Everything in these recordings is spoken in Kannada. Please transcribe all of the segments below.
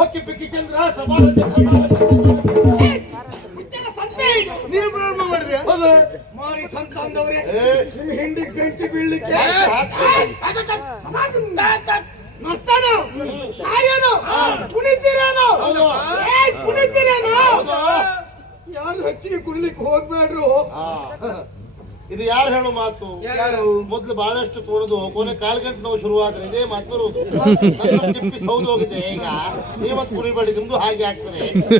ಹಕ್ಕಿ ಪಿಕ್ಕಿ ಚಂದ್ರ ಸಮಾನ ನೀನು ಪ್ರಾರಂಭ ಮಾಡಿದೆ ಮಾರಿ ಸಂತ ಅಂದವ್ರೆ ನಿಮ್ ಹಿಂಡಿ ಬೆಂಕಿ ಬೀಳ್ಲಿಕ್ಕೆ ನರ್ತಾನು ತಾಯೇನು ಕುಣಿತೀರೇನು ಕುಣಿತೀರೇನು ಯಾರು ಹೆಚ್ಚಿಗೆ ಕುಣಿಲಿಕ್ಕೆ ಹೋಗ್ಬೇಡ್ರು. ಇದು ಯಾರು ಹೇಳೋ ಮಾತು? ಯಾರು ಮೊದ್ಲು ಬಹಳಷ್ಟು ಕುಣಿದು ಕೊನೆ ಕಾಲ್ಗಂಟು ನೋವು ಶುರುವಾದ್ರೆ ಇದೇ ಮಾತು ಬರುವುದು. ತಿಪ್ಪಿ ಸೌದು ಹೋಗಿದೆ ಈಗ ನೀವತ್ತು ಕುಣಿಬೇಡಿ, ನಿಮ್ದು ಹಾಗೆ ಆಗ್ತದೆ ಅಂತ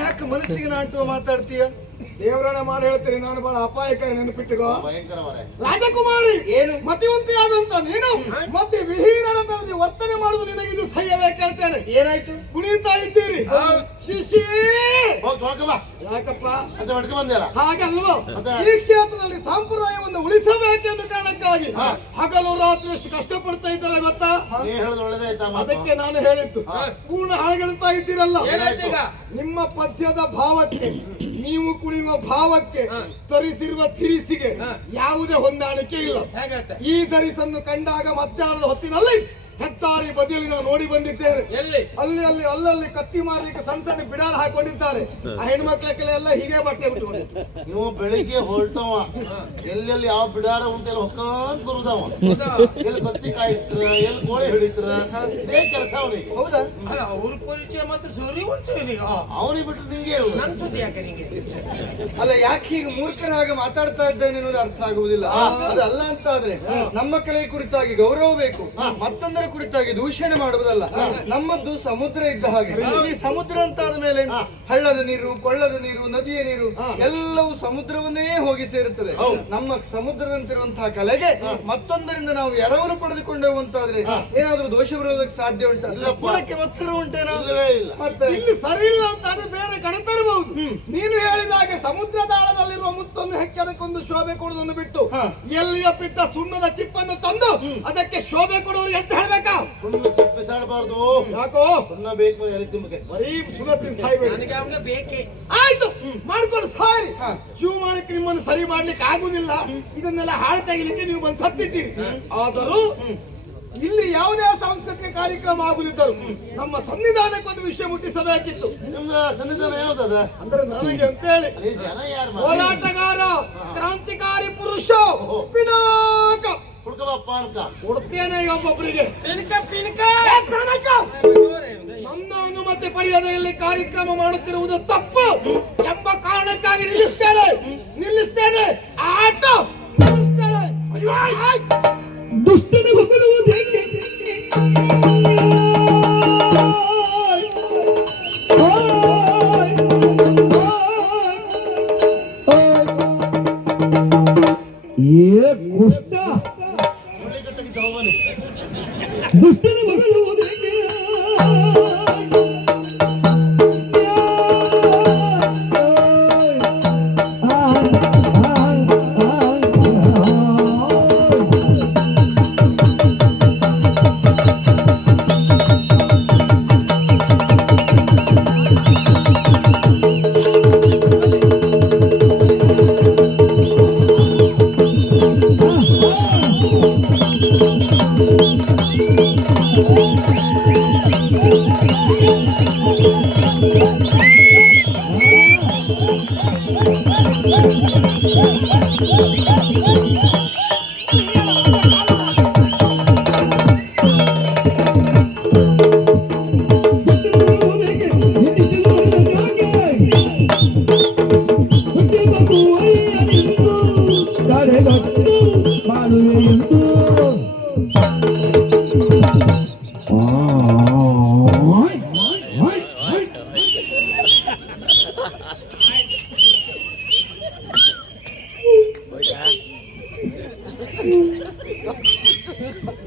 ಯಾಕೆ ಮನಸ್ಸಿಗೆ ನಾಟುವ ಮಾತಾಡ್ತೀಯ? ದೇವರನ್ನ ಮಾಡಿ ಹೇಳ್ತೀರಿ, ನಾನು ಬಹಳ ಅಪಾಯಕಾರಿ ನೆನಪಿಟ್ಟುಕೋ. ಭಯಂಕರವರೇ ರಾಜಕುಮಾರಿ ಏನು ಮತಿವಂತಿಯಾದಂತ ನೀನು ಮತ್ತೆ ವಿಹೀನರ ತರದಿ ವರ್ತನೆ ಮಾಡುದು ನಿನಗಿದು ಸಹ್ಯವೇ ಕೇಳ್ತೇನೆ. ಏನಾಯ್ತು? ಕುಣಿತಾ ಇದ್ದೀರಿ ಶಿಶಿ ಹೋಗಿ ತೊಳ್ಕಬಾ ಯಾಕಪ್ಪ ಅಂತ ಹೊಡ್ಕ ಬಂದ್ಯಲ್ಲ. ಹಾಗಲ್ವೋ, ಈ ಕ್ಷೇತ್ರದಲ್ಲಿ ಸಂಪ್ರದಾಯವನ್ನು ಉಳಿಸಬೇಕೆಂದು ಕಾರಣಕ್ಕಾಗಿ ಹಗಲು ರಾತ್ರಿ ಎಷ್ಟು ಕಷ್ಟಪಡ್ತಾ ಇದ್ದೇವೆ ಗೊತ್ತಾ? ನೀ ಹೇಳೋದು ಒಳ್ಳೇದಾಯ್ತಾ? ಅದಕ್ಕೆ ನಾನು ಹೇಳಿದ್ದು ಪೂರ್ಣ ಹಾಳ್ಗೆಳ್ತಾ ಇದ್ದೀರಲ್ಲ. ನಿಮ್ಮ ಪದ್ಯದ ಭಾವಕ್ಕೆ ನೀವು ಕುಣಿಯುವ ಭಾವಕ್ಕೆ ತರಿಸಿರುವ ತಿರಿಸಿಗೆ ಯಾವುದೇ ಹೊಂದಾಣಿಕೆ ಇಲ್ಲ. ಈ ತರಿಸನ್ನು ಕಂಡಾಗ ಮಧ್ಯಾಹ್ನದ ಹೊತ್ತಿನಲ್ಲಿ ಹೆದ್ದಾರಿ ಬದಿಯಲ್ಲಿ ನಾನು ನೋಡಿ ಬಂದಿದ್ದೇನೆ. ಅಲ್ಲಿ ಅಲ್ಲಿ ಅಲ್ಲಲ್ಲಿ ಕತ್ತಿ ಮಾರಲಿಕ್ಕೆ ಸಣ್ಣ ಸಣ್ಣ ಬಿಡಾರ ಹಾಕೊಂಡಿದ್ದಾರೆ. ಆ ಹೆಣ್ಮಕ್ಳಕ್ಕೆಲ್ಲ ಹೀಗೆ ಬಟ್ಟೆ ಉಟ್ಕೊಂಡಿದ್ದಾರೆ. ನೀವು ಬೆಳಿಗ್ಗೆ ಹೊರಟವ ಎಲ್ಲೆಲ್ಲಿ ಯಾವ ಬಿಡಾರ ಉಂಟೆಲ್ಲ ಹೊಕ್ಕಂತ ಬರುದವ, ಎಲ್ಲಿ ಕತ್ತಿ ಕಾಯಿಸ್ತಾರ, ಎಲ್ಲಿ ಕೋಳಿ ಹಿಡಿತಾರ, ಇದೇ ಕೆಲಸ ಅವನಿಗೆ. ಹೌದಾ? ಅವ್ರ ಪರಿಚಯ ಮಾತ್ರ ಸರಿ ಉಂಟು ಅವನಿಗೆ ಬಿಟ್ಟರೆ ನಿಂಗೆ ನನ್ ಸುದ್ದಿ ಯಾಕೆ ನಿಂಗೆ? ಅಲ್ಲ, ಯಾಕೆ ಹೀಗೆ ಮೂರ್ಖರ ಹಾಗೆ ಮಾತಾಡ್ತಾ ಇದ್ದೇನೆ ಅನ್ನೋದು ಅರ್ಥ ಆಗುವುದಿಲ್ಲ. ಅದು ಅಲ್ಲ ಅಂತ ಆದ್ರೆ ನಮ್ಮ ಕಲೆ ಕುರಿತಾಗಿ ಗೌರವ ಬೇಕು, ಮತ್ತೊಂದರ ಕುರಿತಾಗಿ ದೂಷಣೆ ಮಾಡುವುದಲ್ಲ. ನಮ್ಮದ್ದು ಸಮುದ್ರ ಇದ್ದ ಹಾಗೆ. ಈ ಸಮುದ್ರ ಅಂತ ಆದ ಮೇಲೆ ಹಳ್ಳದ ನೀರು, ಕೊಳ್ಳದ ನೀರು, ನದಿಯ ನೀರು ಎಲ್ಲವೂ ಸಮುದ್ರವನ್ನೇ ಹೋಗಿ ಸೇರುತ್ತದೆ. ನಮ್ಮ ಸಮುದ್ರದಂತಿರುವಂತಹ ಕಲೆಗೆ ಮತ್ತೊಂದರಿಂದ ನಾವು ಎರವಲು ಪಡೆದುಕೊಂಡೆವು ಅಂತಾದ್ರೆ ಏನಾದ್ರೂ ದೋಷ ಬರೋದಕ್ಕೆ ಸಾಧ್ಯ ಉಂಟಾ? ಗುಣಕ್ಕೆ ಮತ್ಸರ ಉಂಟೇನಾ? ಮತ್ತೆ ಇಲ್ಲಿ ಸರಿ ಇಲ್ಲ ಅಂತಾದ್ರೆ ಬೇರೆ ಕಡೆ ತರಬಹುದು. ನೀನು ಹೇಳಿದಾಗೆ ಸಮುದ್ರದ ಆಳದಲ್ಲಿರುವ ಮುತ್ತನ್ನು ಹೆಕ್ಕಿ ಅದಕ್ಕೊಂದು ಶೋಭೆ ಕೊಡುವುದನ್ನು ಬಿಟ್ಟು ಎಲ್ಲಿಯ ಪಿತ್ತ ಸುಣ್ಣದ ಚಿಪ್ಪನ್ನು ತಂದು ಅದಕ್ಕೆ ಶೋಭೆ ಕೊಡುವವರು ಅಂತ ಹೇಳ್ಬೇಕಾ? ಸುಣ್ಣ ಚಿಪ್ಪಿಸಾಡಬಾರ್ದು. ಯಾಕೋ ಸುಣ್ಣ ಬೇಕು ನಿಮಗೆ? ಬರೀ ಸುಣ್ಣತಿನ ಸಾಯ್ಬೇಡಿ. ನನಗೆ ಅವನ ಬೇಕೆ. ಆಯ್ತು, ಮಾಡ್ಕೊಂಡು ಸಾರಿ. ಜೀವಮಾನಕ್ಕೆ ನಿಮ್ಮನ್ನು ಸರಿ ಮಾಡ್ಲಿಕ್ಕೆ ಆಗುದಿಲ್ಲ. ಇದನ್ನೆಲ್ಲ ಹಾಳು ತೆಗಿಲಿಕ್ಕೆ ನೀವು ಬಂದು ಸತ್ತಿದ್ದೀರಿ. ಆದರೂ ಇಲ್ಲಿ ಯಾವುದೇ ಸಾಂಸ್ಕೃತಿಕ ಕಾರ್ಯಕ್ರಮ ಆಗುದಿದ್ದರು ನಮ್ಮ ಸನ್ನಿಧಾನಕ್ಕೊಂದು ವಿಷಯ ಮುಟ್ಟಿಸಬೇಕಿತ್ತು. ನಿಮ್ದು ಸನ್ನಿಧಾನ ಯಾವ್ದದ ಅಂದ್ರೆ ನನಗೆ ಅಂತ ಹೇಳಿ ಜನ ಯಾರು ಹೋರಾಟಗಾರ, ಕ್ರಾಂತಿಕಾರಿ ಪುರುಷ ಪಿನಾಕ ಹುಡ್ಕಬಪ್ಪ ಅನ್ಕ ಕೊಡ್ತೇನೆ ಒಬ್ಬೊಬ್ಬರಿಗೆ. ನನ್ನ ಅನುಮತಿ ಪಡೆಯದೆ ಇಲ್ಲಿ ಕಾರ್ಯಕ್ರಮ ಮಾಡುತ್ತಿರುವುದು ತಪ್ಪು ಎಂಬ ಕಾರಣಕ್ಕಾಗಿ ನಿಲ್ಲಿಸ್ತೇನೆ ಆಟ ನಿಲ್ಲಿಸ್ತೇನೆ. ದುಷ್ಟನ ಹೊಗಳುವುದೇಕೆ? ಕುಷ್ಟ ದುಷ್ಟನ ಹೊಗಳುವುದೇಕೆ?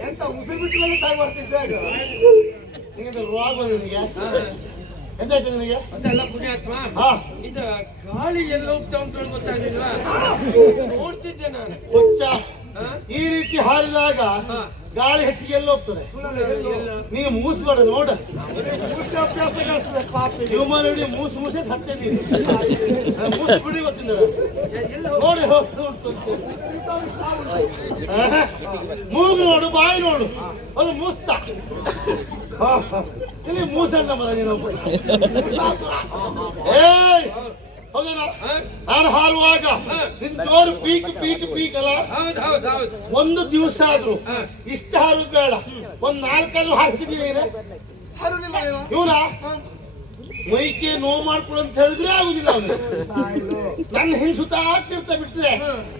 ಎಂತ ಮುಸ್ಲಿಂ ಬಿಟ್ಟು ಸಾಗಿ ಬರ್ತಿದ್ದೆ ಎಂತಾಯ್ತು ನಿನಗೆ? ಅದೆಲ್ಲ ಪುಣ್ಯಾತ್ಮ. ಇದು ಗಾಳಿ ಎಲ್ಲ ಹೋಗ್ತಾ ಉಂಟು ಗೊತ್ತಾಗಿಲ್ವಾ? ನೋಡ್ತಿದ್ದೆ ನಾನು. ಹುಚ್ಚ, ಈ ರೀತಿ ಹಾರಿದಾಗ ಗಾಳಿ ಹೆಚ್ಚಿಗೆ ಎಲ್ಲ ಹೋಗ್ತದೆ. ನೀವು ಮೂಸ್ಬೇಡ ನೋಡ, ಮೂಸೆ ಅಭ್ಯಾಸ ಕಳಿಸ್ತದೆ ಪಾಪಿ. ಜೀವಮಾನ ಇಡೀ ಮೂಸೆ ಸತ್ಯ ನೀನು. ಮೂಸು ಬಿಡಿ ಗೊತ್ತಿಲ್ಲ ನೋಡಿ ಹೋಗ್ತಾ ಉಂಟು. ಮೂಗು ನೋಡು, ಬಾಯಿ ನೋಡು, ಅದು ಮೂಸ್ತ. ಇಲ್ಲಿ ಮೂಸಲ್ಲ ಮರ ನೀನು. ಏಯ್ ಹೌದೇನಾ? ನಾನು ಹಾರುವಾಗ ನಿನ್ ಜೋರು ಪೀಕ್ ಪೀಕ್ ಪೀಕ್ ಅಲ್ಲ. ಒಂದು ದಿವಸ ಆದ್ರು ಇಷ್ಟ ಹಾರುದು ಬೇಡ, ಒಂದ್ 4 ಹಾಕ್ತಿದ್ದೀನಿ. ಇವನ ಮೈಕೆ ನೋವು ಮಾಡ್ಕೊಳು ಅಂತ ಹೇಳಿದ್ರೆ ಆಗುದಿಲ್ಲ ಅವನು. ನನ್ನ ಹೆಂಗ್ ಸುತ್ತ ಆಗ್ತಿರ್ತಾ ಬಿಟ್ರೆ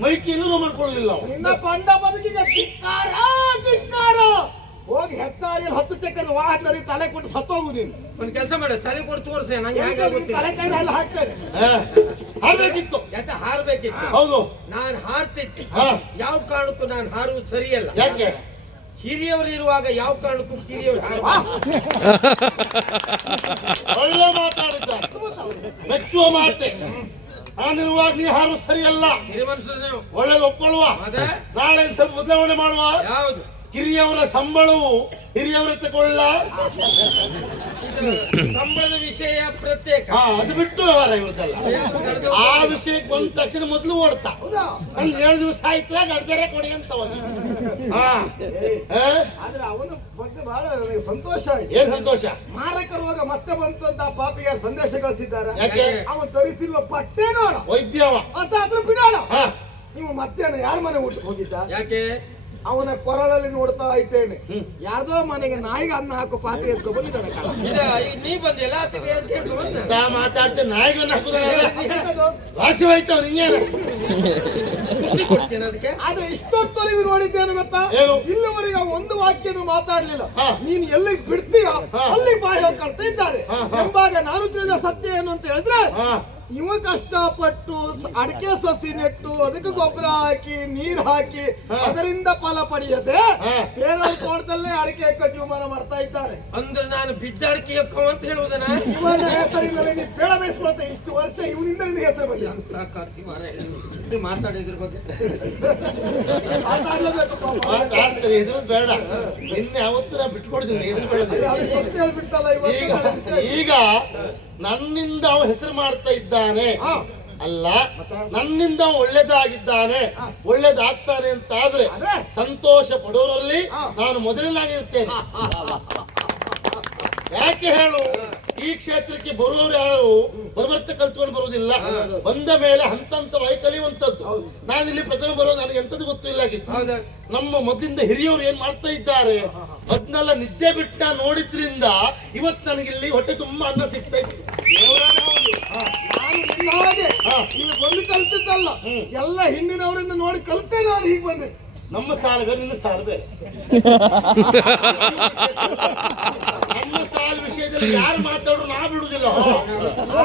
ಮೈಕೆಲ್ಲೂ ನೋವು ಮಾಡ್ಕೊಳ್ಳೋದಿಲ್ಲ ಅವನು. ನಿನ್ನ ಪಂಡ ಬದುಕಿಗೆ ಧಿಕ್ಕಾರ, ಧಿಕ್ಕಾರ. ಹೋಗಿ ಹೆದ್ದಾರಿಯಲ್ಲಿ 10 ಚಕ್ರದ ವಾಹನದಲ್ಲಿ ತಲೆ ಕೊಟ್ಟು ಸತ್ತೋಗು ನೀನು. ಒಂದ್ ಕೆಲಸ ಮಾಡ, ತಲೆ ಕೊಟ್ಟು ತೋರ್ಸೆ ನಂಗೆ ಹೇಗೆ ತಲೆ ತೆಗೆದು ಅಲ್ಲಿ ಹಾಕ್ತೇನೆ. ಹಾರ್ಬೇಕಿತ್ತು. ಯಾಕೆ ಹಾರ್ಬೇಕಿತ್ತು? ಹೌದು, ನಾನ್ ಹಾರ್ತಿದ್ದೆ. ಹಾ. ಯಾವ ಕಾರಣಕ್ಕೂ ನಾನು ಹಾರುವುದು ಸರಿಯಲ್ಲ. ಯಾಕೆ? ಹಿರಿಯವರು ಇರುವಾಗ ಯಾವ ಕಾರಣಕ್ಕೂ ಕಿರಿಯವರು ಒಳ್ಳೆ ಮಾತಾಡಿದ್ದ, ಮೆಚ್ಚುವ ಮಾತೆ. ನಾನಿರುವಾಗ ನೀ ಹಾರು ಸರಿಯಲ್ಲ. ಹಿರಿಯ ಮನುಷ್ಯರು ನೀವು. ಒಳ್ಳೇದು ಒಪ್ಕೊಳ್ಳುವ. ಅದೇ ನಾಳೆ ಸ್ವಲ್ಪ ಬದಲಾವಣೆ ಮಾಡುವ. ಯಾವುದು? ಕಿರಿಯವರ ಸಂಬಳವು ಹಿರಿಯವರ ತಗೊಳ್ಳ. ಸಂಬಳದ ವಿಷಯ ಪ್ರತ್ಯೇಕ. ಅದು ಬಿಟ್ಟು ವ್ಯವಹಾರ ಇರುತ್ತಲ್ಲ. ಆ ವಿಷಯಕ್ಕೆ ಬಂದ ತಕ್ಷಣ ಮೊದಲು ಓಡ್ತಾ ನಂಗೆ 7 ದಿವಸ ಆಯ್ತಾ ಗಡ್ದರೆ ಕೊಡಿ ಅಂತ ಹೋಗಿ. ಆದ್ರೆ ಅವನ ಬಗ್ಗೆ ಬಹಳ ನನಗೆ ಸಂತೋಷ ಆಯ್ತು. ಏನ್ ಸಂತೋಷ? ಮಾರಕ ರೋಗ ಮತ್ತೆ ಬಂತು ಅಂತ ಆ ಪಾಪಿಗೆ ಸಂದೇಶ ಕಳಿಸಿದ್ದಾರೆ. ಯಾಕೆ? ಅವನು ಧರಿಸಿರುವ ಬಟ್ಟೆ ನೋಡ, ವೈದ್ಯವ ಅದ್ರ ಬಿಡೋಣ. ಹಾ. ನೀವು ಮಧ್ಯಾಹ್ನ ಯಾರ ಮನೆ ಊಟಕ್ಕೆ ಹೋಗಿದ್ದ? ಯಾಕೆ? ಅವನ ಕೊರಳಲ್ಲಿ ನೋಡ್ತಾ ಇದ್ದೇನೆ, ಯಾರ್ದೋ ಮನೆಗೆ ನಾಯಿಗೆ ಅನ್ನ ಹಾಕೋ ಪಾತ್ರೆ ಎತ್ಕೊ ಬಂದಿದ್ದಾನೆ. ನೀ ಬಂದಿಲ್ಲ ಮಾತಾಡ್ತೇನೆ. ನಾಯಿಗನ್ನ ಹಾಕುದಲ್ಲ, ರಾಶಿ ಹೋಯ್ತವ ನಿಂಗೇನು ಕೊಡ್ತೇನೆ ಅದಕ್ಕೆ. ಆದ್ರೆ ಇಷ್ಟೊತ್ತವರೆಗೂ ನೋಡಿದ್ದೇನು ಗೊತ್ತಾ? ಏನು? ಇಲ್ಲಿವರೆಗೆ ಒಂದು ವಾಕ್ಯನು ಮಾತಾಡ್ಲಿಲ್ಲ. ಹಾ. ನೀನು ಎಲ್ಲಿ ಬಿಡ್ತೀಯೋ ಹಾ. ಅಲ್ಲಿ ಬಾಯಿ ಹೋಗ್ತಾ ಇದ್ದಾರೆ ಹಾ, ಹಾ. ಎಂಬಾಗ ನಾನು ತಿಳಿದ ಸತ್ಯ ಏನು ಅಂತ ಹೇಳಿದ್ರೆ, ಹಾ. ಇವ ಕಷ್ಟಪಟ್ಟು ಅಡಿಕೆ ಸಸಿ ನೆಟ್ಟು ಅದಕ್ಕೆ ಗೊಬ್ಬರ ಹಾಕಿ ನೀರು ಹಾಕಿ ಹಾ. ಅದರಿಂದ ಫಲ ಪಡೆಯದೆ ಹಾ. ಬೇರೆಯವ್ರ ತೋಟದಲ್ಲೇ ಅಡಿಕೆ ಎಕ್ಕ ಜೀವಮಾನ ಮಾಡ್ತಾ ಇದ್ದಾರೆ. ಅಂದ್ರೆ ನಾನು ಬಿದ್ದಾಡಿಕೆ ಎಕ್ಕವ ಅಂತ ಹೇಳುವುದನ? ಇವನ ಹೆಸರಿನಲ್ಲಿ ನೀ ಬೇಡ ಬೇಯಿಸ್ಕೊಳ್ತೆ. ಇಷ್ಟು ವರ್ಷ ಇವನಿಂದ ನಿನ್ನ ಹೆಸರು ಬರಲಿ ಅಂತ ಕಾರ್ತಿ ಮಾರ ಮಾತಾಡಿದ್ರ ಬಗ್ಗೆ ಮಾತಾಡ್ಲೇಬೇಕು ಪಾಪ. ಮಾತಾಡ್ತಾರೆ. ಇದ್ರ ಬೇಡ, ನಿನ್ನೆ ಅವತ್ತು ನಾ ಬಿಟ್ಕೊಡ್ತೀನಿ. ಇದ್ರ ಬೇಡ. ಅದು ಸತ್ಯ ಹೇಳ್ಬಿಟ್ಟಲ್ಲ ಈಗ ಇವತ್ತು. ಈಗ ನನ್ನಿಂದ ಅವ ಹೆಸರು ಮಾಡ್ತಾ ಇದ್ದಾನೆ ಹಾ. ಅಲ್ಲ, ನನ್ನಿಂದ ಅವ ಒಳ್ಳೇದಾಗಿದ್ದಾನೆ, ಒಳ್ಳೇದಾಗ್ತಾನೆ ಅಂತ ಆದ್ರೆ ಆದ್ರೆ? ಸಂತೋಷ ಪಡೋರಲ್ಲಿ ಹಾ. ನಾನು ಮೊದಲನಾಗಿರ್ತೇನೆ. ಯಾಕೆ ಹೇಳು? ಈ ಕ್ಷೇತ್ರಕ್ಕೆ ಬರುವವರು ಯಾರು ಬರಬರ್ತ ಕಲ್ತ್ಕೊಂಡು ಬರುವುದಿಲ್ಲ. ಬಂದ ಮೇಲೆ ಹಂತವಾಗಿ ಕಲಿಯುವಂತದ್ದು. ನಾನಿಲ್ಲಿ ಪ್ರಥಮ ಬರೋದು ನನಗೆ ಎಂತದ್ದು ಗೊತ್ತಿಲ್ಲ ಆಗಿತ್ತು. ಹೌದಾ? ನಮ್ಮ ಮೊದಲಿಂದ ಹಿರಿಯವರು ಏನ್ ಮಾಡ್ತಾ ಇದ್ದಾರೆ ಅದನ್ನೆಲ್ಲ ನಿದ್ದೆ ಬಿಟ್ಟು ನಾನು ನೋಡಿದ್ರಿಂದ ಇವತ್ತು ನನಗಿಲ್ಲಿ ಹೊಟ್ಟೆ ತುಂಬಾ ಅನ್ನ ಸಿಗ್ತಾ ಇತ್ತು. ನಾನು ನಿನ್ನ ಹಾಗೆ ಇಲ್ಲಿ ಬಂದು ಕಲ್ತಿದ್ದಲ್ಲ, ಎಲ್ಲ ಹಿಂದಿನವರಿಂದ ನೋಡಿ ಕಲ್ತೆ ನಾನು ಹೀಗೆ ಬಂದೆ. ನಮ್ಮ ಸಾಲ ಬೇರೆ, ನಿನ್ನ ಸಾಲ ಬೇರೆ. ನಮ್ಮ ಸಾಲ ವಿಷಯದಲ್ಲಿ ಯಾರು ಮಾತಾಡೋರು ನಾ ಬಿಡುದಿಲ್ಲ.